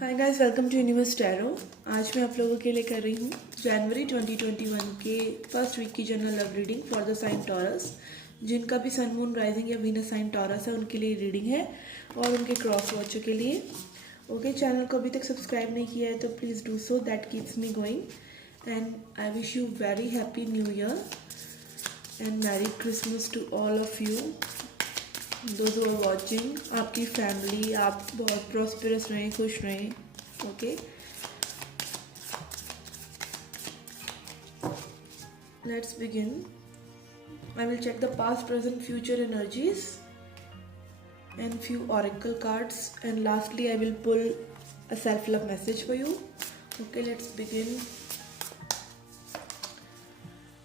Hi guys, welcome to universe tarot. आज मैं आप लोगों के लिए कर रही हूँ जनवरी 2021 के फर्स्ट वीक की general love reading for the sign Taurus. जिनका भी सन मून राइजिंग या वीनस साइन टॉरस है उनके लिए रीडिंग है और उनके क्रॉस वॉचर के लिए। ओके, चैनल को अभी तक सब्सक्राइब नहीं किया है तो please do so, that keeps me going. And I wish you very happy new year and merry Christmas to all of you. Those who are watching, आपकी फैमिली, आप बहुत प्रॉस्परस रहें, खुश रहें। Okay, let's begin. I will check the past, present, future energies and few oracle cards, and lastly I will pull a self-love message for you. Okay, let's begin.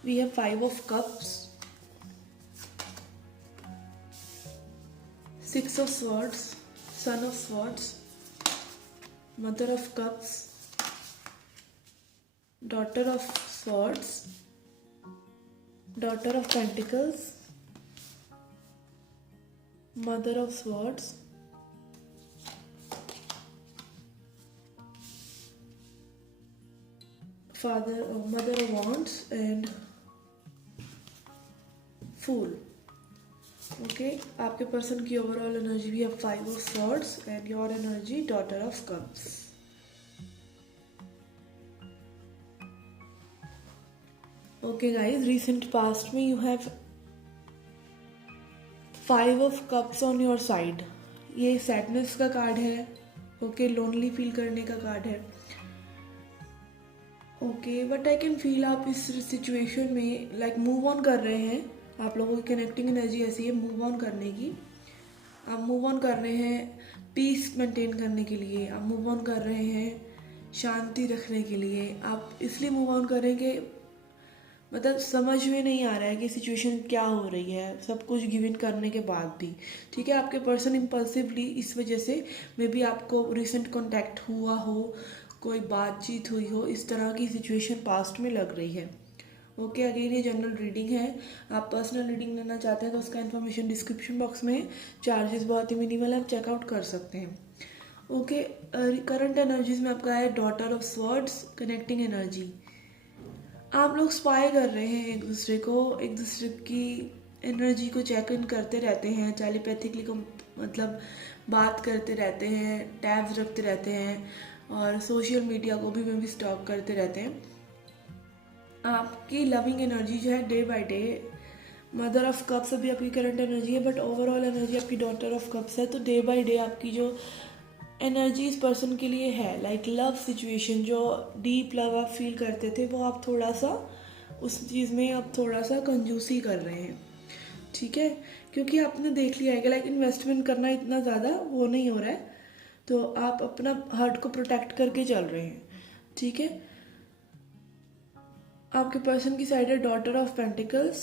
We have 5 of cups, 6 of swords, son of swords, mother of cups, daughter of swords, daughter of pentacles, mother of swords, mother of wands, and fool. Okay, आपके person की overall energy भी है 5 of swords and your energy daughter of cups. Okay guys, recent past में you have 5 of cups on your side. ये sadness का card है। Okay, lonely feel करने का कार्ड है। Okay, but I can feel आप इस सिचुएशन में लाइक मूव ऑन कर रहे हैं। आप लोगों की कनेक्टिंग एनर्जी ऐसी है मूव ऑन करने की। आप मूव ऑन कर रहे हैं पीस मेंटेन करने के लिए, आप मूव ऑन कर रहे हैं शांति रखने के लिए। आप इसलिए मूव ऑन कर रहे हैं कि मतलब समझ में नहीं आ रहा है कि सिचुएशन क्या हो रही है, सब कुछ गिव इन करने के बाद भी। ठीक है, आपके पर्सन इम्पल्सिवली इस वजह से मे बी आपको रिसेंट कॉन्टैक्ट हुआ हो, कोई बातचीत हुई हो, इस तरह की सिचुएशन पास्ट में लग रही है। ओके, अगेन ये जनरल रीडिंग है। आप पर्सनल रीडिंग लेना चाहते हैं तो उसका इन्फॉर्मेशन डिस्क्रिप्शन बॉक्स में, चार्जेस बहुत ही मिनिमल है, आप चेकआउट कर सकते हैं। ओके, करंट एनर्जीज में आपका है daughter of swords, connecting energy. आप लोग स्पाई कर रहे हैं एक दूसरे को, एक दूसरे की एनर्जी को चेक इन करते रहते हैं, टेलीपैथिकली को मतलब बात करते रहते हैं, टैब्स रखते रहते हैं और सोशल मीडिया को भी स्टॉक करते रहते हैं। आपकी लविंग एनर्जी जो है day by day, mother of cups अभी आपकी करंट एनर्जी है, बट ओवरऑल एनर्जी आपकी डॉटर ऑफ कप्स है। तो डे बाय डे आपकी जो एनर्जी इस पर्सन के लिए है, लाइक लव सिचुएशन, जो डीप लव आप फील करते थे वो आप थोड़ा सा उस चीज़ में आप थोड़ा सा कंजूसी कर रहे हैं। ठीक है, क्योंकि आपने देख लिया है कि लाइक इन्वेस्टमेंट करना इतना ज़्यादा वो नहीं हो रहा है, तो आप अपना हार्ट को प्रोटेक्ट करके चल रहे हैं। ठीक है, आपके पर्सन की साइड है डॉटर ऑफ पेंटिकल्स।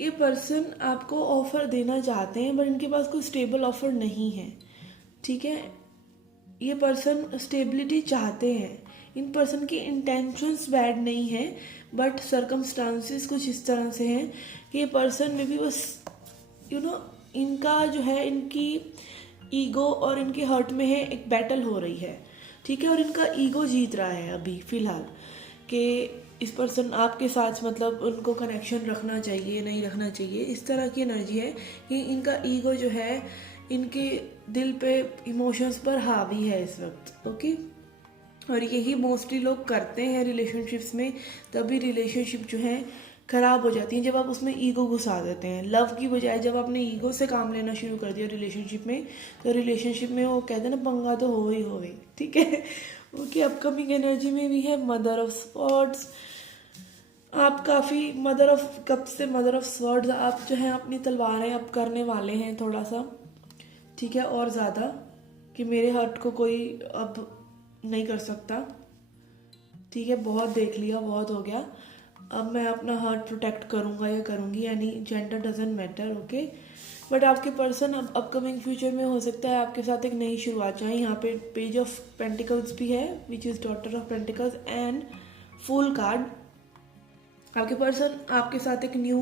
ये पर्सन आपको ऑफर देना चाहते हैं बट इनके पास कोई स्टेबल ऑफर नहीं है। ठीक है, ये पर्सन स्टेबिलिटी चाहते हैं। इन पर्सन की इंटेंशंस बैड नहीं है, बट सर्कमस्टांसेस कुछ इस तरह से हैं कि ये पर्सन में भी बस इनका जो है, इनकी ईगो और इनके हर्ट में है, एक बैटल हो रही है। ठीक है, और इनका ईगो जीत रहा है अभी फिलहाल कि इस पर्सन आपके साथ मतलब उनको कनेक्शन रखना चाहिए नहीं रखना चाहिए, इस तरह की एनर्जी है कि इनका ईगो जो है इनके दिल पे, इमोशंस पर हावी है इस वक्त। ओके, और यही मोस्टली लोग करते हैं रिलेशनशिप्स में, तभी रिलेशनशिप जो है ख़राब हो जाती है जब आप उसमें ईगो घुसा देते हैं। लव की बजाय जब आपने ईगो से काम लेना शुरू कर दिया रिलेशनशिप में, तो रिलेशनशिप में वो कहते हैं ना, पंगा तो हो ही होवे। ठीक है, ओके, अपकमिंग एनर्जी में भी है मदर ऑफ स्वॉर्ड्स। आप काफ़ी मदर ऑफ कप से मदर ऑफ स्वॉर्ड्स, आप जो है अपनी तलवारें अब करने वाले हैं थोड़ा सा। ठीक है, और ज़्यादा कि मेरे हार्ट को कोई अब नहीं कर सकता। ठीक है, बहुत देख लिया, बहुत हो गया, अब मैं अपना हार्ट प्रोटेक्ट करूँगा या करूँगी, यानी gender doesn't matter. Okay, but आपके पर्सन अब अपकमिंग फ्यूचर में हो सकता है आपके साथ एक नई शुरुआत चाहे। यहाँ पे पेज ऑफ पेंटिकल्स भी है which is daughter of pentacles and fool card. आपके पर्सन आपके साथ एक न्यू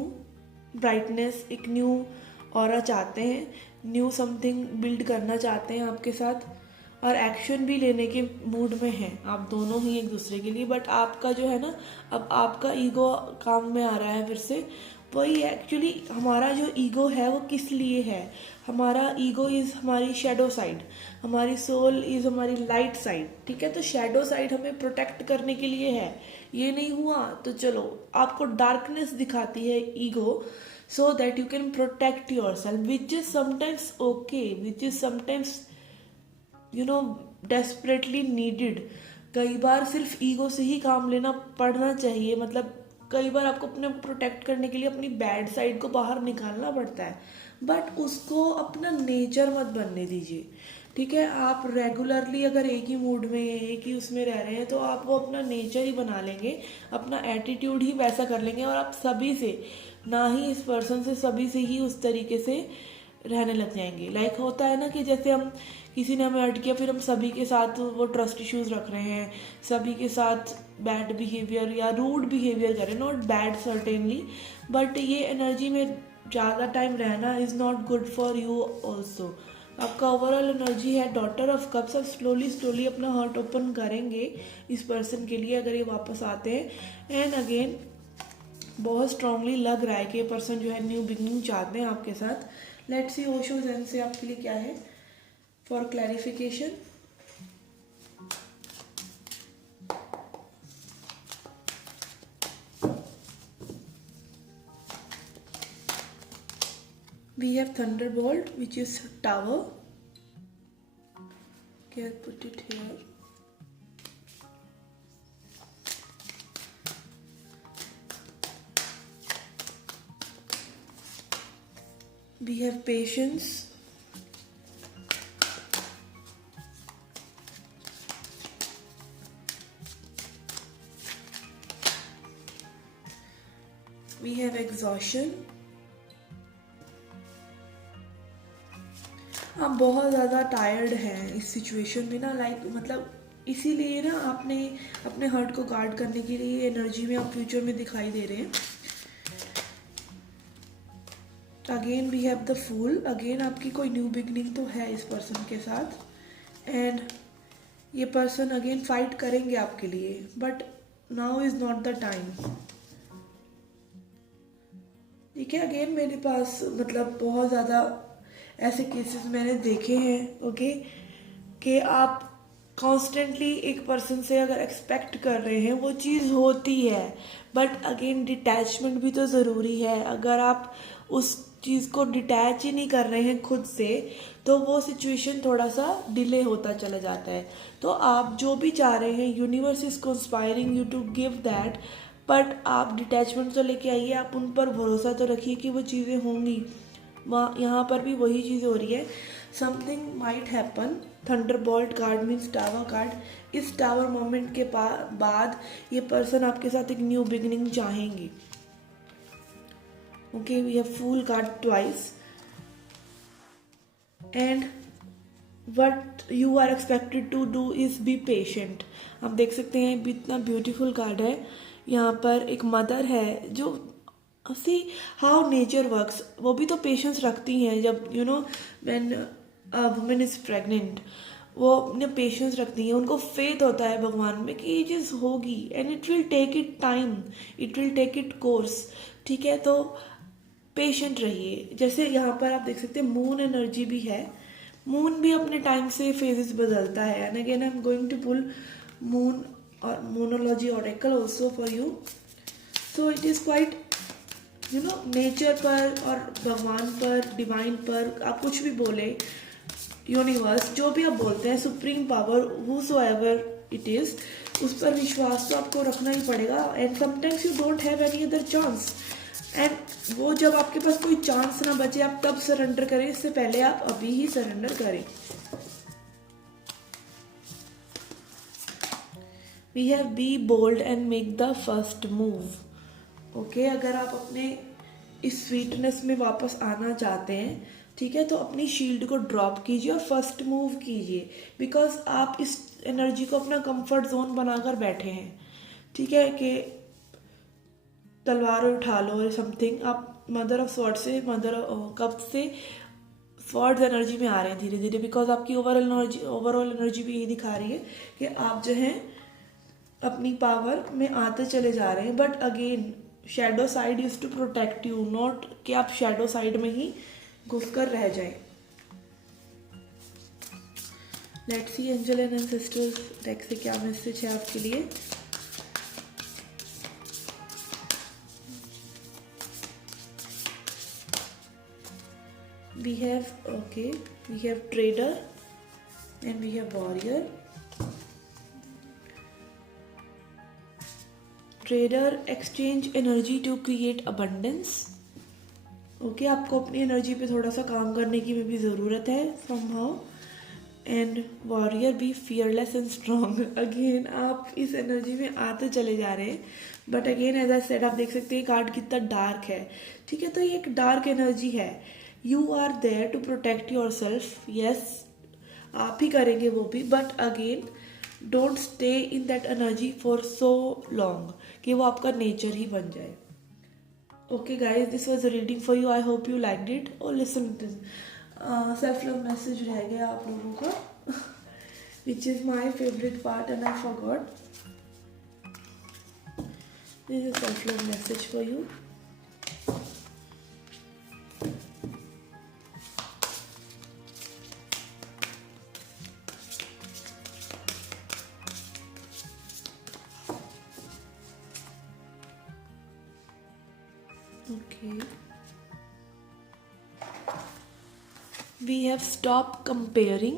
ब्राइटनेस, एक न्यू ऑरा चाहते हैं, न्यू समथिंग बिल्ड करना चाहते हैं आपके साथ। और एक्शन भी लेने के मूड में हैं आप दोनों ही एक दूसरे के लिए। बट आपका जो है ना, अब आपका ईगो काम में आ रहा है फिर से। वही एक्चुअली हमारा जो ईगो है वो किस लिए है? हमारा ईगो इज़ हमारी शेडो साइड, हमारी सोल इज़ हमारी लाइट साइड। ठीक है, तो शेडो साइड हमें प्रोटेक्ट करने के लिए है। ये नहीं हुआ तो चलो आपको डार्कनेस दिखाती है ego, so that you can protect your self, which is sometimes okay, which is sometimes desperately needed. कई बार सिर्फ ईगो से ही काम लेना पड़ना चाहिए। मतलब कई बार आपको अपने प्रोटेक्ट करने के लिए अपनी बैड साइड को बाहर निकालना पड़ता है, बट उसको अपना नेचर मत बनने दीजिए। ठीक है, आप रेगुलरली अगर एक ही मूड में एक ही उसमें रह रहे हैं तो आप वो अपना नेचर ही बना लेंगे, अपना एटीट्यूड ही वैसा कर लेंगे, और आप सभी से, ना ही इस पर्सन से, सभी से ही उस तरीके से रहने लग जाएंगे। लाइक होता है ना कि जैसे हम किसी ने हमें हर्ट किया, फिर हम सभी के साथ वो ट्रस्ट इश्यूज रख रहे हैं, सभी के साथ बैड बिहेवियर या रूड बिहेवियर करें, नॉट बैड सर्टेनली, बट ये एनर्जी में ज़्यादा टाइम रहना is not good for you also. आपका ओवरऑल एनर्जी है डॉटर ऑफ कप्स। आप स्लोली स्लोली अपना हार्ट ओपन करेंगे इस पर्सन के लिए अगर ये वापस आते हैं। एंड अगेन बहुत स्ट्रांगली लग रहा है कि ये पर्सन जो है न्यू बिगनिंग चाहते हैं आपके साथ। लेट्स सी ओशो ज़ेन से आपके लिए क्या है for clarification. We have Thunderbolt, which is Tower. Okay, I'll put it here. We have Patience. We have Exhaustion. आप बहुत ज़्यादा टायर्ड हैं इस सिचुएशन में ना, लाइक मतलब इसीलिए ना आपने अपने हार्ट को गार्ड करने के लिए एनर्जी में आप फ्यूचर में दिखाई दे रहे हैं। Again we have the fool. Again आपकी कोई न्यू बिगनिंग तो है इस पर्सन के साथ, एंड ये पर्सन अगेन फाइट करेंगे आपके लिए, but now is not the time. ठीक है, अगेन मेरे पास मतलब बहुत ज़्यादा ऐसे केसेस मैंने देखे हैं, ओके, कि आप कॉन्स्टेंटली एक पर्सन से अगर एक्सपेक्ट कर रहे हैं वो चीज़ होती है, बट अगेन डिटैचमेंट भी तो ज़रूरी है। अगर आप उस चीज़ को डिटैच ही नहीं कर रहे हैं खुद से, तो वो सिचुएशन थोड़ा सा डिले होता चला जाता है। तो आप जो भी चाह रहे हैं, universe is conspiring you to give that, but आप डिटैचमेंट तो लेके आइए, आप उन पर भरोसा तो रखिए कि वो चीज़ें होंगी। वहाँ यहाँ पर भी वही चीज़ हो रही है। Something might happen. Thunderbolt card means tower card. इस टावर मोमेंट के बाद ये पर्सन आपके साथ एक न्यू बिगिनिंग चाहेंगी। Okay, we have fool card twice. And what you are expected to do is be patient. आप देख सकते हैं इतना ब्यूटीफुल कार्ड है। यहाँ पर एक मदर है जो सी हाउ नेचर वर्क्स, वो भी तो पेशेंस रखती हैं। जब when a women is pregnant, वो अपने पेशेंस रखती हैं, उनको फेथ होता है भगवान में कि ये चीज़ होगी, and it will take it time, it will take it course. ठीक है, तो पेशेंट रहिए। जैसे यहाँ पर आप देख सकते हैं मून एनर्जी भी है। मून भी अपने टाइम से फेजेस बदलता है। And again I am going to pull moon और moonology oracle also for you. So it is quite nature पर और भगवान पर, डिवाइन पर, आप कुछ भी बोले, यूनिवर्स, जो भी आप बोलते हैं, supreme power, whosoever it is, उस पर विश्वास तो आपको रखना ही पड़ेगा। And sometimes you don't have any other chance, and वो जब आपके पास कोई चांस ना बचे आप तब सरेंडर करें, इससे पहले आप अभी ही सरेंडर करें। We have be bold and make the first move. Okay, अगर आप अपने इस स्वीटनेस में वापस आना चाहते हैं, ठीक है, तो अपनी शील्ड को ड्रॉप कीजिए और फर्स्ट मूव कीजिए, बिकॉज आप इस एनर्जी को अपना कंफर्ट जोन बनाकर बैठे हैं। ठीक है, कि तलवार उठा लो और समथिंग, आप मदर ऑफ स्वॉर्ड से, मदर ऑफ कप से फॉर्ड एनर्जी में आ रहे हैं धीरे धीरे, बिकॉज आपकी ओवरऑल एनर्जी भी यही दिखा रही है कि आप जो हैं अपनी पावर में आते चले जा रहे हैं. But again shadow side is to protect you, not कि आप शैडो साइड में ही घुस कर रह जाएं. Let's see angel and ancestors deck से क्या मैसेज है आपके लिए. we have trader and we have warrior. Trader exchange energy to create abundance. Okay, आपको अपनी एनर्जी पे थोड़ा सा काम करने की भी ज़रूरत है somehow. And warrior be fearless and strong. Again आप इस एनर्जी में आते चले जा रहे हैं. But again as I said, आप देख सकते हैं कार्ड कितना डार्क है. ठीक है, तो ये एक डार्क एनर्जी है. You are there to protect yourself. Yes, आप ही करेंगे वो भी. But again don't stay in that energy for so long कि वो आपका नेचर ही बन जाए. Okay guys, this was reading for you. I hope you liked it. और listen to self love message रह गया आप लोगों का, which is my favourite part and I forgot. This is self love message for you. Okay. We have stopped comparing.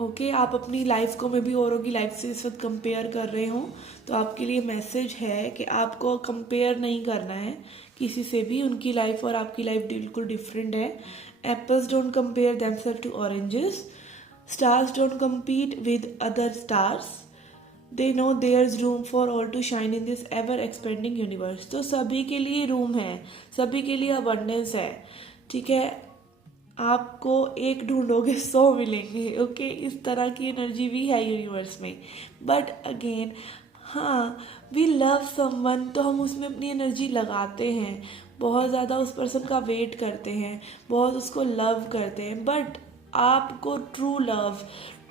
Okay, आप अपनी life को में भी औरों की लाइफ से इस वक्त कंपेयर कर रहे हो, तो आपके लिए मैसेज है कि आपको कंपेयर नहीं करना है किसी से भी. उनकी लाइफ और आपकी लाइफ बिल्कुल डिफरेंट है. Apples don't compare themselves to oranges. Stars don't compete with other stars. They know there is room for all to shine in this ever expanding universe. तो सभी के लिए रूम है, सभी के लिए अबंडेंस है. ठीक है, आपको एक ढूंढोगे 100 मिलेंगे. ओके, इस तरह की एनर्जी भी है यूनिवर्स में. बट अगेन हाँ, वी लव समवन, तो हम उसमें अपनी एनर्जी लगाते हैं, बहुत ज़्यादा उस पर्सन का वेट करते हैं, बहुत उसको लव करते हैं. बट आपको ट्रू लव,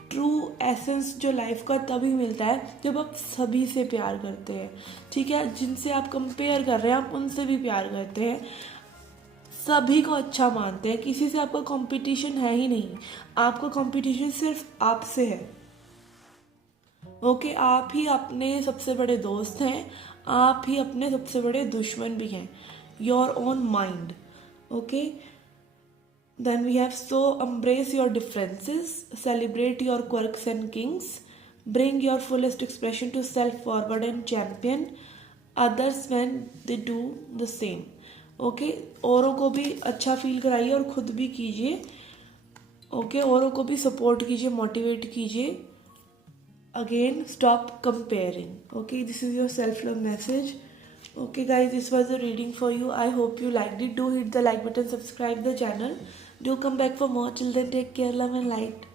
ट्रू एसेंस जो लाइफ का तभी मिलता है जब आप सभी से प्यार करते हैं. ठीक है, जिनसे आप कंपेयर कर रहे हैं आप उनसे भी प्यार करते हैं, सभी को अच्छा मानते हैं. किसी से आपका कंपटीशन है ही नहीं. आपका कंपटीशन सिर्फ आपसे है. ओके, आप ही अपने सबसे बड़े दोस्त हैं, आप ही अपने सबसे बड़े दुश्मन भी हैं. Your own mind. Okay, then we have so embrace your differences, celebrate your quirks and kinks, bring your fullest expression to self forward and champion others when they do the same. Okay, औरों को भी अच्छा feel कराइए और खुद भी कीजिए. Okay, औरों को भी सपोर्ट कीजिए, मोटिवेट कीजिए. Again stop comparing. Okay, this is your self love message. Okay guys, this was a reading for you. I hope you liked it. Do hit the like button, subscribe the channel. Do come back for more. Till then, take care, love and light.